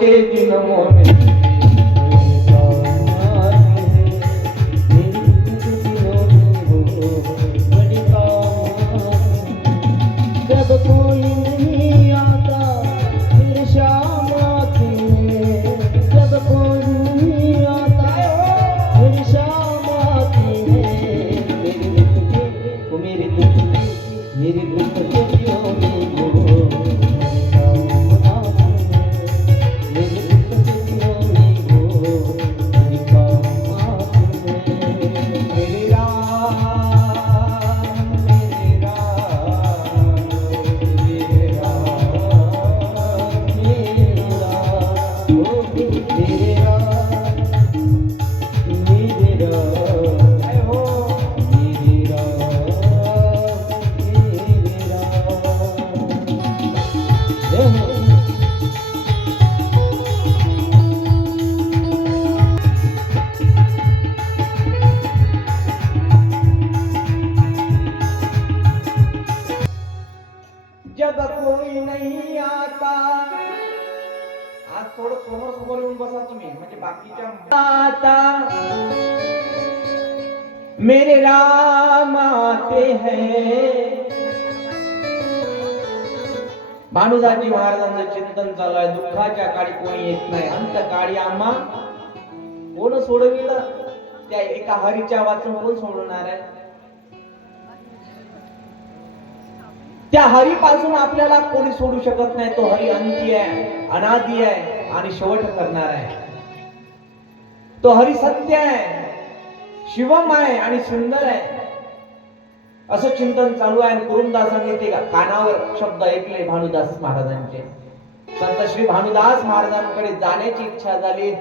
के दिनों में जब कोई नहीं आता, आज थोडं समोर समोर येऊन बसा तुम्ही, म्हणजे बाकीच्या आता मेरे राम आते हैं. भानुदाजी महाराजांचं चिंतन चालू आहे. दुःखाच्या काळी कोणी येत नाही, अंत काळी आम्हा कोण सोडविलं? त्या एका हरीच्या वाचून कोण सोडवणार आहे? त्या हरी पासून आपल्याला कोणी सोडू शकत नाही. तो हरी अंती आहे, अनादी आहे आणि शेवट करणार आहे. तो हरी सत्य आहे, शिवम आहे आणि सुंदर आहे. असं चिंतन चालू आहे. कुरुमदासांनी ते कानावर शब्द ऐकले भानुदास महाराजांचे. संत श्री भानुदास महाराजांकडे जाण्याची इच्छा झाली.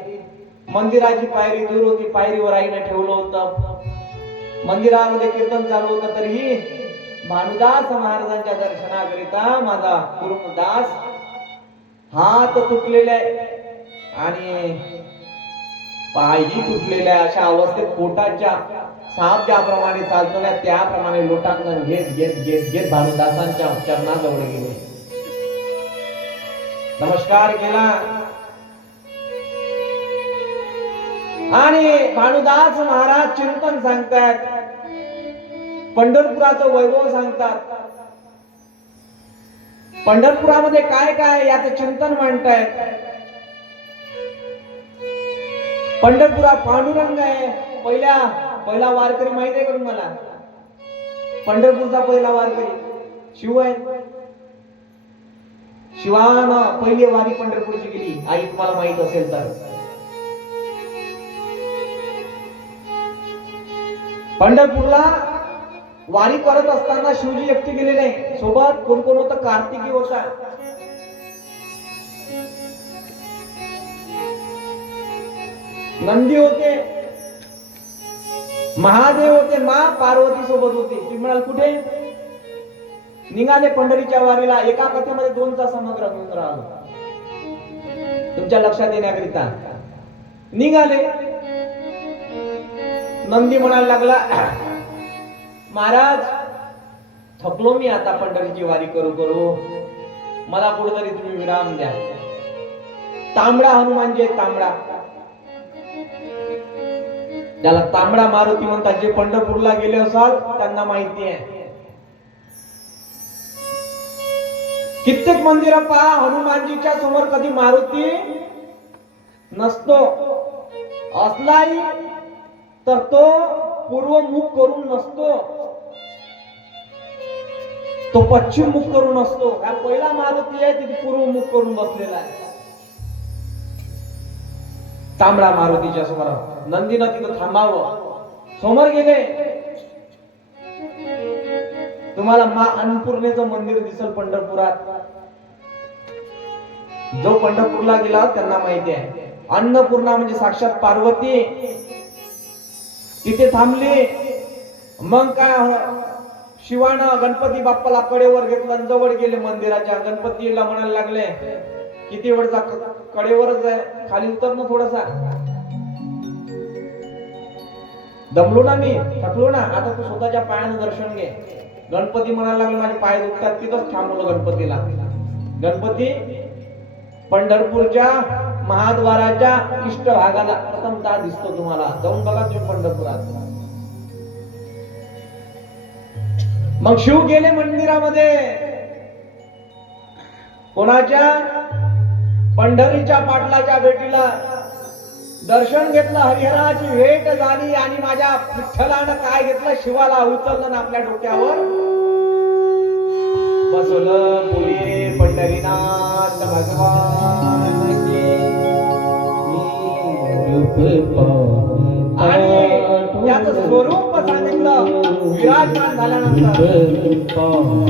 मंदिराची पायरी दूर होती, पायरीवर आईने ठेवलं होतं. मंदिरामध्ये कीर्तन चालू होतं. तरीही भानुदास महाराजांच्या दर्शनाकरिता माझा कुरुमदास हात तुटलेला आहे आणि पायही तुटलेल्या अशा अवस्थेत पोटाच्या साप ज्याप्रमाणे चालतो ना त्याप्रमाणे लोटांगण घेत घेत घेत घेत भानुदासांच्या चरणाजवळ गेले. नमस्कार केला आणि भानुदास महाराज चिंतन सांगतात. पंढरपुराचं वैभव सांगतात. पंढरपुरामध्ये काय काय याचं चिंतन मांडतायत. पंढरपुरात पांडुरंग आहे. पहिला वारकरी माहिती आहे का तुम्हाला? पंढरपूरचा पहिला वारकरी शिव आहे. शिवानं पहिली वारी पंढरपूरची गेली. आई तुम्हाला माहित असेल तर. पंढरपूरला वारी करत असताना शिवजी एकटे गेले नाही. सोबत कोण कोण होतं? कार्तिकी होता, नंदी होते, महादेव होते, माँ पार्वती सोबत होते. तुम्ही म्हणाल कुठे निघाले पंढरीच्या वारीला? एका कथेमध्ये 2चा समग्र घेऊन राहिलो. तुमच्या लक्षात येण्याकरिता निघाले. नंदी म्हणायला लागला, महाराज थकलो मी आता पंढरीची वारी करू करू, मला कुठेतरी तुम्ही विराम द्या. तांबडा हनुमान जे तांबडा, त्याला तांबडा मारुती म्हणतात. जे पंढरपूरला गेले असाल त्यांना माहिती आहे. कित्येक मंदिर पहा, हनुमानजीच्या समोर कधी मारुती नसतो. असलाही तर तो पूर्वमुख करून नसतो, तो पश्चिम मुख करून असतो. हा पहिला मारुती आहे तिथे पूर्वमुख करून बसलेला आहे. तांबडा मारुतीच्या समोर नंदीनं तिथं थांबावं. समोर गेले, तुम्हाला मा अन्नपूर्णेचं मंदिर दिसेल पंढरपुरात. जो पंढरपूरला गेला त्यांना माहिती आहे. अन्नपूर्णा म्हणजे साक्षात पार्वती. तिथे थांबली. मग काय, शिवानं गणपती बाप्पाला कडेवर घेतलं, जवळ गेले मंदिराच्या. गणपतीला म्हणायला लागले, किती वेळचा कडेवरच आहे, खाली उतर ना थोडासा. दमलो ना मी, थकलो ना, आता तू स्वतःच्या पायानं दर्शन घे. गणपती म्हणायला लागले, माझे पाय दुखतात. तिथंच थांबवलं गणपतीला. गणपती पंढरपूरच्या महाद्वाराच्या पृष्ठभागाला प्रथमतः दिसतो तुम्हाला. जाऊन बघा तुम्ही पंढरपुरात. मग शिव गेले मंदिरामध्ये. कोणाच्या? पंढरीच्या पाटलाच्या भेटीला. दर्शन घेतलं, हरिहराची भेट झाली आणि माझ्या विठ्ठलानं काय घेतलं? शिवाला उचललं आपल्या डोक्यावर बसवलं. पुढे पंढरीनाथ भगवान आणि त्याचं स्वरूप सांगितलं. विराजमान झाल्यानंतर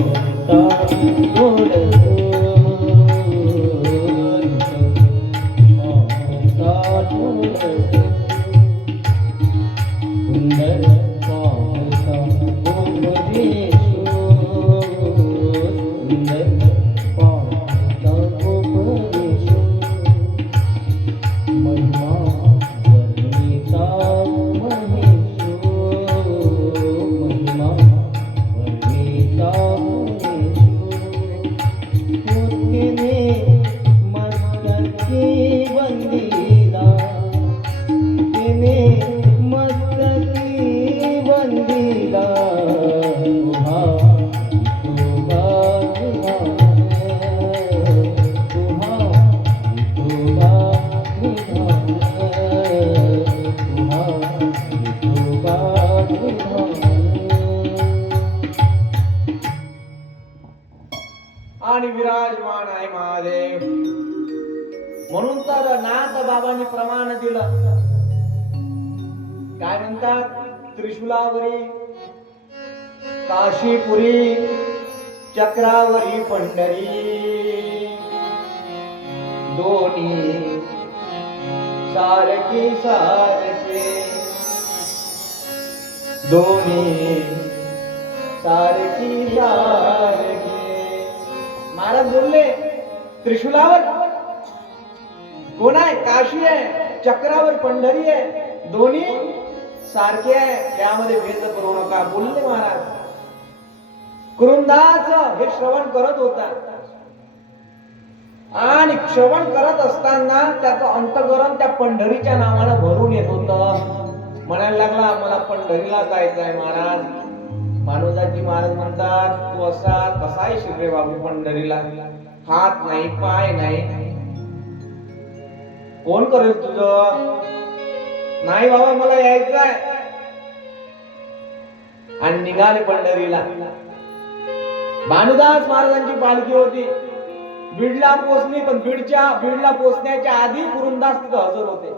आणि विराजमान आहे महादेव. म्हणून तर नाथ बाबांनी प्रमाण दिलं. काय म्हणतात? त्रिशूलावरी काशीपुरी, चक्रावरी पंढरी, दोन्ही सारखी सारखे, दोन्ही सारखी सारखे. महाराज बोलले त्रिशूलावर कोण आहे? काशी आहे, चक्रावर पंढरी आहे, दोन्ही सारखे आहे, त्यामध्ये भेद करू नका बोलले महाराज. कुरुंदास हे श्रवण करत होता आणि श्रवण करत असताना त्याचं अंतःकरण त्या पंढरीच्या नावानं भरून येत होतं. म्हणायला लागला मला पंढरीला जायचं आहे महाराज. भानुदासजी महाराज म्हणतात तू असा कसा येशील रे बाबू पंढरीला? हात नाही, पाय नाही, कोण करेल तुझं? नाही बाबा मला यायचं आहे. आणि निघाले पंढरीला. भानुदास महाराजांची पालखी होती. बीडला पोहोचली, पण बीडला पोहोचण्याच्या आधी कुरुंदास तिथं हजर होते.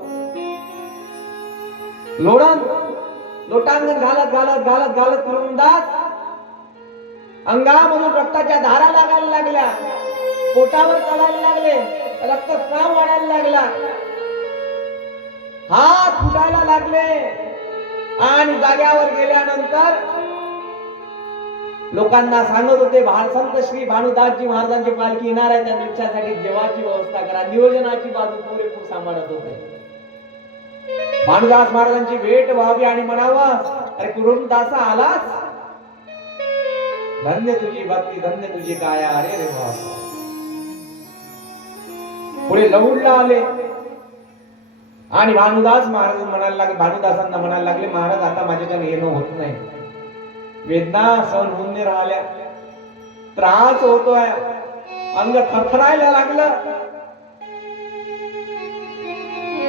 लोटांगण घालत घालत घालत घालत कुरुंदास अंगामधून रक्ताच्या धारा लागायला लागल्या, पोटावर चढायला लागले, रक्तस्राव वाढायला लागला, हात फुटायला लागले. आणि जाग्यावर गेल्यानंतर लोकांना सांगत होते संत श्री भानुदासजी महाराजांची पालखी येणार आहे, त्या दिवसासाठी जेवाची व्यवस्था करा. नियोजनाची बाजू पुरेपूर सांभाळत होते. भानुदास महाराजांची भेट व्हावी आणि म्हणावं अरे कुरुंदासा आलास, धन्य तुझी भक्ती, धन्य तुझी काया. अरे रे बाबा. पुढे लहुडला आले आणि भानुदास महाराज म्हणायला लागले, भानुदासांना म्हणायला लागले महाराज आता माझ्याच्याने येणं होत नाही, वेदना सहन होऊन नाही राहिल्या, त्रास होतोय, अंग थरथरायला लागलं,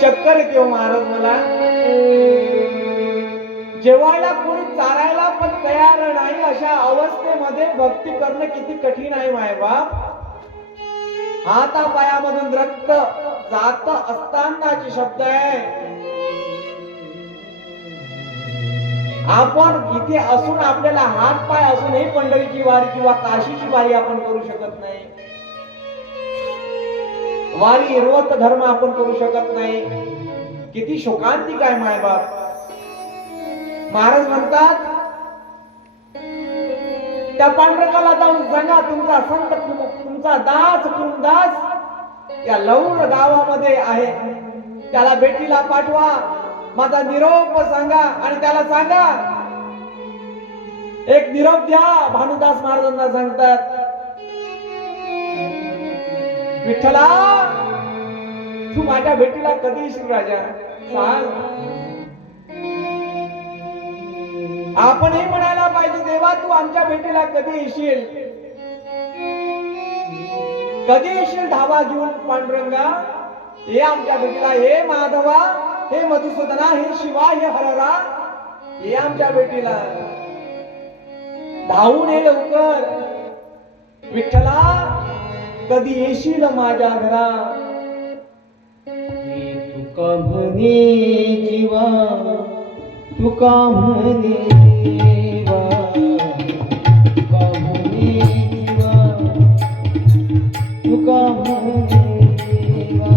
चक्कर येते हो महाराज मला. जेवायला कोणी चारायला पण तयार नाही, अशा अवस्थेमध्ये भक्ती करणं किती कठीण आहे मायबाप. हाता पायामधून रक्त जात असतानाचे शब्द आहे. आपण इथे असून आपल्याला हात पाय असूनही पंढरीची वारी किंवा काशीची वारी आपण करू शकत नाही, वारी रोत धर्म आपण करू शकत नाही. किती शोकांतिक आहे मायबाप. महाराज म्हणतात त्या पांढरकाला जाऊन सांगा तुमचा संत, तुमचा दास कुरुंदास या लौड गावामध्ये आहे, त्याला भेटीला पाठवा, माझा निरोप सांगा आणि त्याला सांगा एक निरोप द्या. भानुदास महाराजांना सांगतात विठ्ठला तू माझ्या भेटीला कधी येशील राजा सांग. आपणही म्हणायला पाहिजे देवा तू आमच्या भेटीला कधी येशील, कधी येशील धावा घेऊन पांडुरंगा, हे आमच्या भेटीला, हे माधवा, हे मधुसूदना, हे शिवा, हे हररा, हे आमच्या भेटीला धावून ये लवकर. विठ्ठला कधी येशील माझ्या घरा. तुका म्हणे जीवा, तुका म्हणे जीवा, तुका म्हणे जीवा, तुका म्हणे जीवा.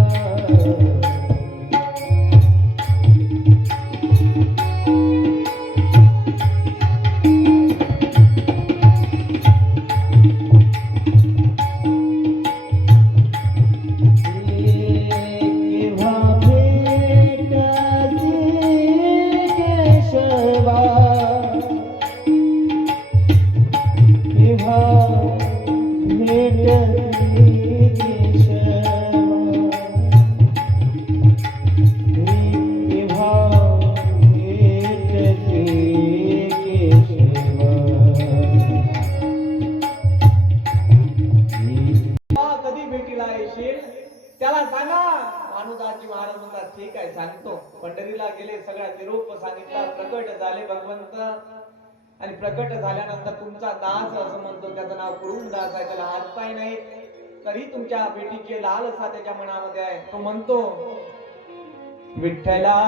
त्याला सांगा. भानुदासजी महाराज म्हणतात ठीक आहे सांगतो. पंढरीला गेले, सगळा निरोप सांगितला, प्रकट झाले भगवंत. आणि प्रकट झाल्यानंतर तुमचा दास असं म्हणतो, त्याचं नाव कुरुंद दास आहे, त्याला हातपाय नाहीत तरी तुमच्या बेटीची लालसा त्याच्या मनामध्ये आहे. तो म्हणतो विठ्ठला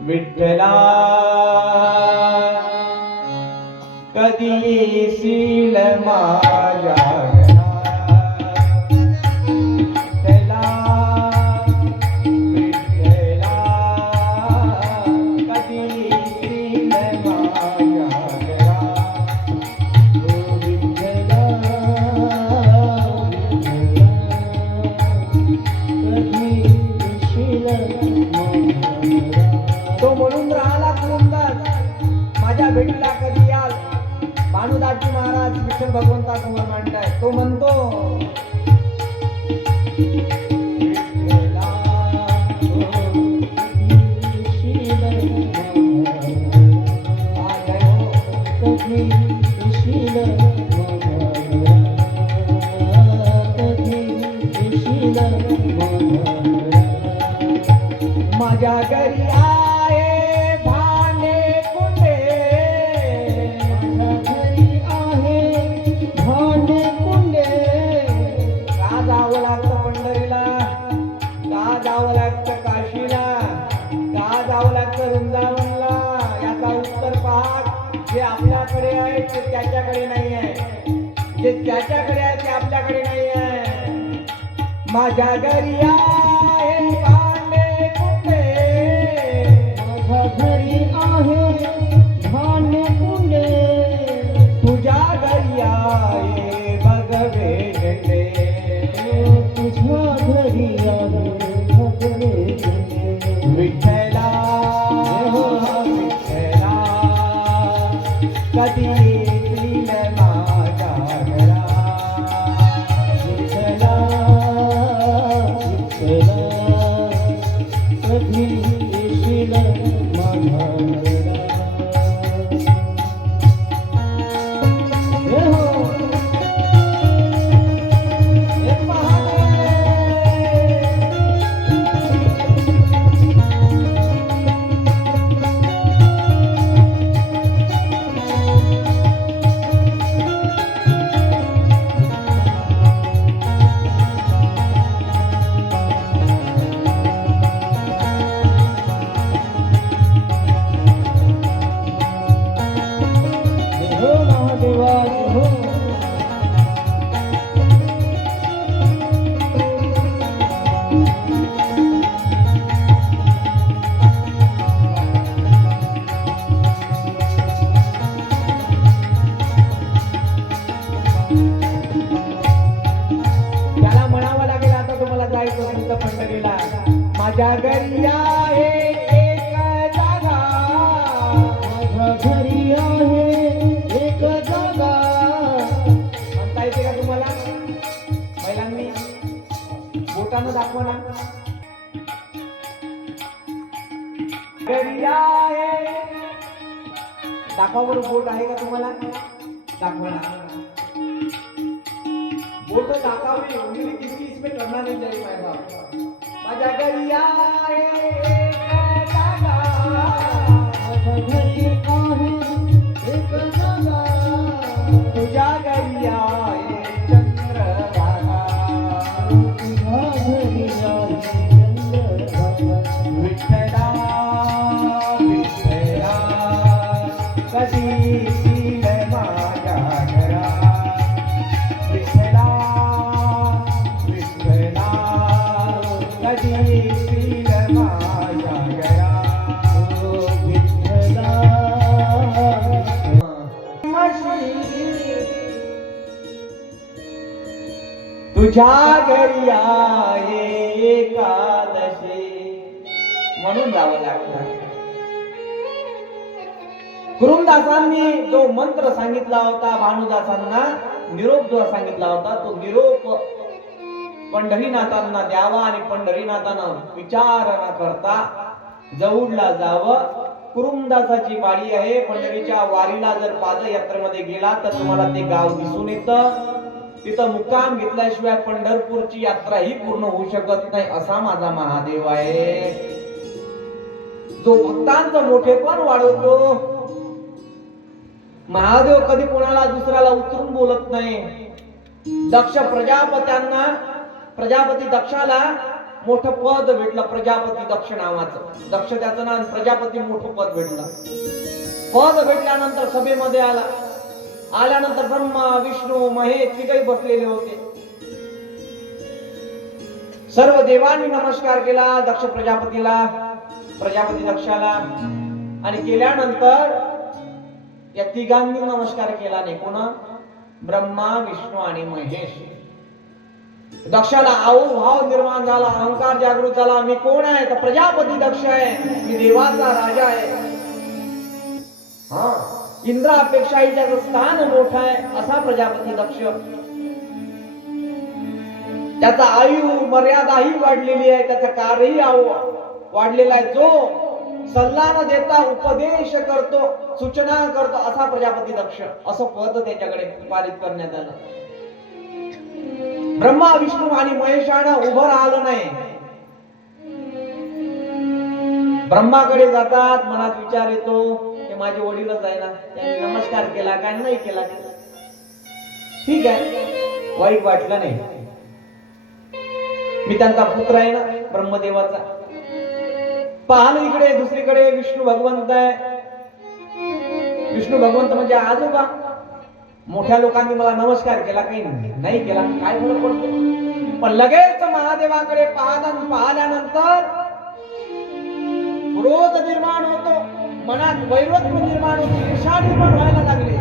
विठ्ठला कधी येशील माझ्या भेटीला कधी याल. भानुदासजी महाराज विठ्ठल भगवंतासमोर मांडताय. तो म्हणतो माझ्या घरी आहे भाने कुंडे, का जावं लागतं पंढरीला, का जावं लागतं काशीला, का जावं लागतं वृंदावनला. याचा उत्तर पहा. जे आपल्याकडे आहे ते त्याच्याकडे नाही आहे, जे त्याच्याकडे आहे ते आपल्याकडे नाही आहे. माझ्या घरी आहे भांडे कुंडे, माझ्या घरी आहे भांडे कुंडे, तुझ्या घरी आहे भगवे झेंडे, तुझ्या घरी आहे भगवे झेंडे. विठ्ठला विठ्ठला कधी येशील माझ्या घरा. विठ्ठला विठ्ठला कधी येशील माझ्या घरा. हे हो हे पहाटे हो महादेवा हो. त्याला म्हणावं लागेल आता तुम्हाला जायचं तुमचं पंढरीला. माझ्या घरी आहे एक जागा, माझ्या घरी आहे एक जागा. म्हणता येते का तुम्हाला महिलांनी? बोटानं दाखवा ना. घरी आहे. दाखवा बरं, बोट आहे का तुम्हाला? दाखवा ना. बोट दाखवावी, उंगली किसी इसमें करना नहीं चाहिए माय बाप. माझ्या घरी आहे एक जागा. माझ्या घरी आहे एक जागा. तुझ्या घरी आहे चंद्रभागा. तुझ्या घरी आहे चंद्रभागा. विठ्ठला विठ्ठला कधी येशील माझ्या घरात. विठ्ठला विठ्ठला कधी येशील माझ्या घरात. विठ्ठला तुझ्या घरी आहे एकादशी म्हणून जावं लागतं. कुरुमदासांनी जो मंत्र सांगितला होता, भानुदासांना निरोप जो सांगितला होता, तो निरोप पंढरीनाथांना द्यावा आणि पंढरीनाथांना विचार न करता जवळला जावं. कुरुमदासाची वाडी आहे. पंढरीच्या वारीला जर पादयात्रेमध्ये गेला तर तुम्हाला ते गाव दिसून येतं. तिथं मुक्काम घेतल्याशिवाय पंढरपूरची यात्रा ही पूर्ण होऊ शकत नाही, असा माझा महादेव आहे. जो भक्तांचं मोठेपण वाढवतो. महादेव कधी कोणाला दुसऱ्याला उतरून बोलत नाही. दक्ष प्रजापती दक्षाला मोठं पद भेटलं, प्रजापती दक्ष नावाचं. दक्ष त्याचं नाव, प्रजापती मोठं पद भेटलं. पद भेटल्यानंतर सभेमध्ये आल्यानंतर ब्रह्मा विष्णू महेश तिघही बसलेले होते. सर्व देवांनी नमस्कार केला दक्ष प्रजापतीला, प्रजापती दक्षाला. आणि केल्यानंतर या तिघांनी नमस्कार केला नाही. कोण? ब्रह्मा विष्णू आणि महेश. दक्षाला भाव निर्माण झाला, अहंकार जागृत झाला. मी कोण आहे? तर प्रजापती दक्ष आहे, मी देवाचा राजा आहे. हा, इंद्रापेक्षाही त्याचं स्थान मोठं आहे असा प्रजापती दक्ष. त्याचा आयु मर्यादाही वाढलेली आहे, त्याचं कार्यही वाढलेला आहे. जो सल्ला न देता उपदेश करतो, सूचना करतो असा प्रजापती दक्ष, असं पद त्याच्याकडे पारित करण्यात आलं. ब्रह्मा विष्णू आणि महेशानं उभं राहिलं नाही. ब्रह्माकडे जातात, मनात विचार येतो, हे माझे वडीलच आहे ना, त्यांनी नमस्कार केला काय? नाही केला. ठीक आहे, वाईट वाटलं नाही, मी त्यांचा पुत्र आहे ना, ब्रह्मदेवाचा. पाहलं इकडे दुसरीकडे विष्णू भगवंत आहे. विष्णू भगवंत म्हणजे आजोबा. मोठ्या लोकांनी मला नमस्कार केला, काही नाही केला, काय फरक पडतो? पण लगेच महादेवाकडे पाहिल्यानंतर क्रोध निर्माण होतो, मनात वैरत्व निर्माण होते, ईर्ष्या निर्माण व्हायला लागले.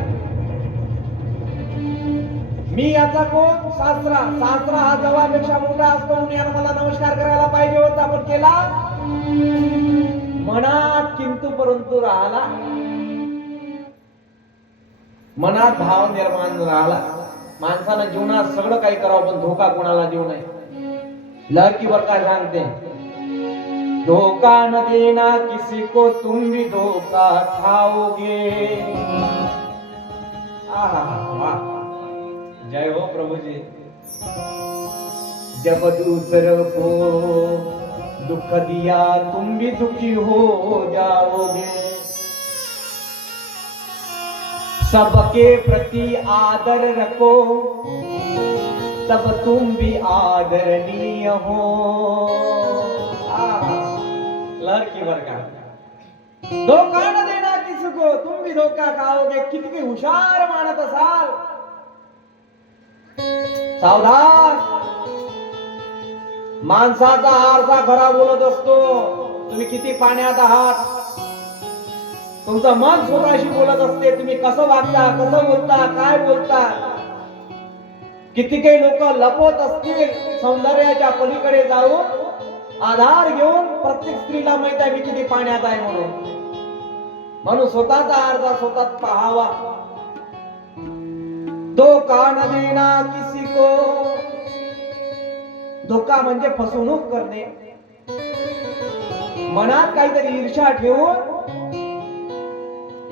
मी याचा कोण? सासरा. सासरा हा जवापेक्षा मोठा असतो म्हणून यानं मला नमस्कार करायला पाहिजे होता, पण केला. मनात किंतु परंतु राहिला, मनात भाव निर्माण राहिला. माणसानं जीवनात सगळं काही करावं पण धोका कोणाला देऊ नये. लहकीवर काय सांगते? धोखा न देना किसी को तुम भी धोखा खाओगे. आहा वाह, जय हो प्रभु जी. जब दूसरों को दुख दिया तुम भी दुखी हो जाओगे. सबके प्रति आदर रखो तब तुम भी आदरणीय हो. लड़की वर्ग धोखा न देना किसी को तुम भी धोखा खाओगे. किती हुशार मानत असाल, सावधान. माणसाचा आरसा खरा बोलत असतो. तुम्ही किती पाण्यात आहात, तुमचं मन स्वतःशी बोलत असते. तुम्ही कसं वागता, कसं बोलता, काय बोलता. किती काही लोक लपवत असतील, सौंदर्याच्या पलीकडे जाऊन आधार घेऊन प्रत्येक स्त्रीला माहित आहे मी किती पाण्यात आहे म्हणून स्वतःचा आरसा स्वतःच पाहावा. धोखा न देना किसी को धोका म्हणजे फसवणूक करणे. मनात काहीतरी ईर्ष्या ठेवून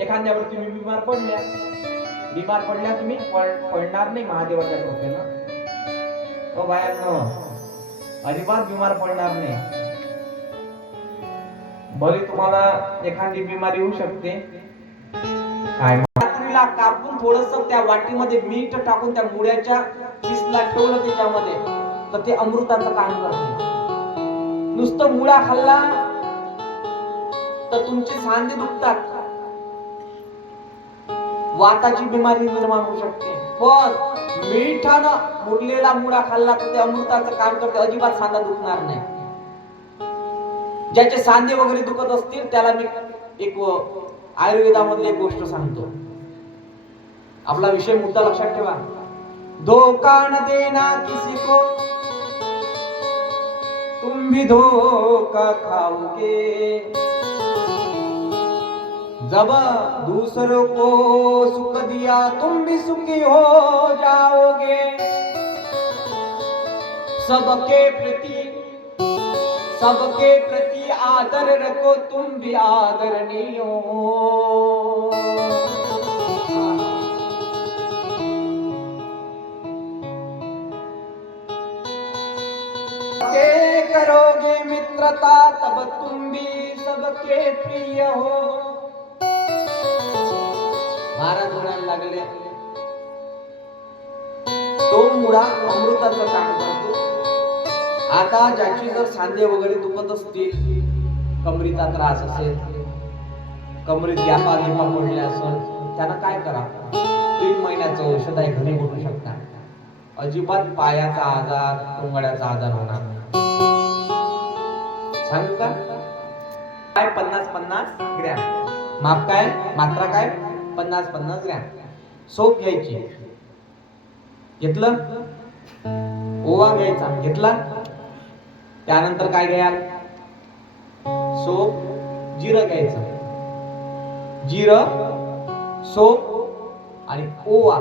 एखाद्यावर तुम्ही बिमार पडल्या तुम्ही पडणार नाही महादेवाच्या कृपेनं. ओ बायांनो, अजिबात बिमार पडणार नाही. भले तुम्हाला एखादी बिमारी होऊ शकते. काय रात्रीला कापून थोडस त्या वाटीमध्ये मीठ टाकून त्या मुळ्याच्या पिसला ठेवलं त्याच्यामध्ये, तर ते अमृताचं काम करते. नुसतं मुळा खाल्ला तर तुमचे सांधे दुखतात, वाताची बिमारी निर्माण होऊ शकते. पण मिठानं मुरलेला मुळा खाल्ला तर ते अमृताचं काम करते, अजिबात सांधा दुखणार नाही. ज्याचे सांधे वगैरे दुखत असतील त्याला मी एक आयुर्वेदामधली एक गोष्ट सांगतो. आपला विषय मुद्दा लक्षात ठेवा. धोका न देना किसी को, तुम भी धोखा खाओगे. जब दूसरों को सुख दिया तुम भी सुखी हो जाओगे. सबके प्रति आदर रखो, तुम भी आदरणीय हो. के करोगे मित्रता तब तुम भी सबके प्रिय हो. महाराज म्हणायला लागले, तो मुळा अमृताचं काम करतो. आता ज्याची जर सांधे वगैरे दुखत असतील, कमरीचा त्रास असेल, कमरीत ग्यापा पडले असेल, त्यांना काय करा, 3 महिन्याचं औषध आहे, घरी बनवू शकता. अजिबात पायाचा आजार, टोंगड्याचा आजार होणार नाही. सांगू का? काय 50-50 ग्रॅम माप, काय मात्रा, काय 50-50 ग्रॅम सोप घ्यायची. घेतलं, ओवा घ्यायचा, घेतला. त्यानंतर काय घ्याल, सोप, जिरं घ्यायचं. जिरं, सोप आणि ओवा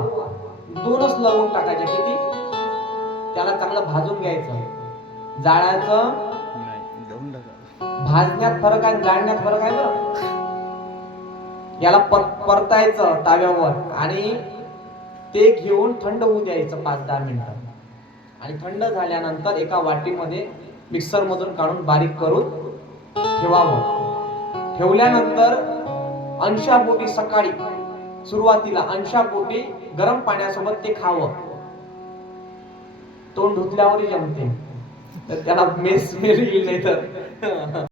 2च लवंग टाकायचे. किती? त्याला चांगलं भाजून घ्यायचं. जाळायचं. भाजण्यात फरक आहे, जाळण्यात फरक आहे बरं. याला परतायचं ताव्यावर आणि ते घेऊन थंड होऊ द्यायचं 5-10 मिनिटं. आणि थंड झाल्यानंतर एका वाटीमध्ये मिक्सर मधून काढून बारीक करून ठेवावं. ठेवल्यानंतर अंशापोटी सकाळी सुरुवातीला अंशापोटी गरम पाण्यासोबत ते खावं. तोंड धुतल्यावरही जमते, तर त्याला मेस येईल नाही तर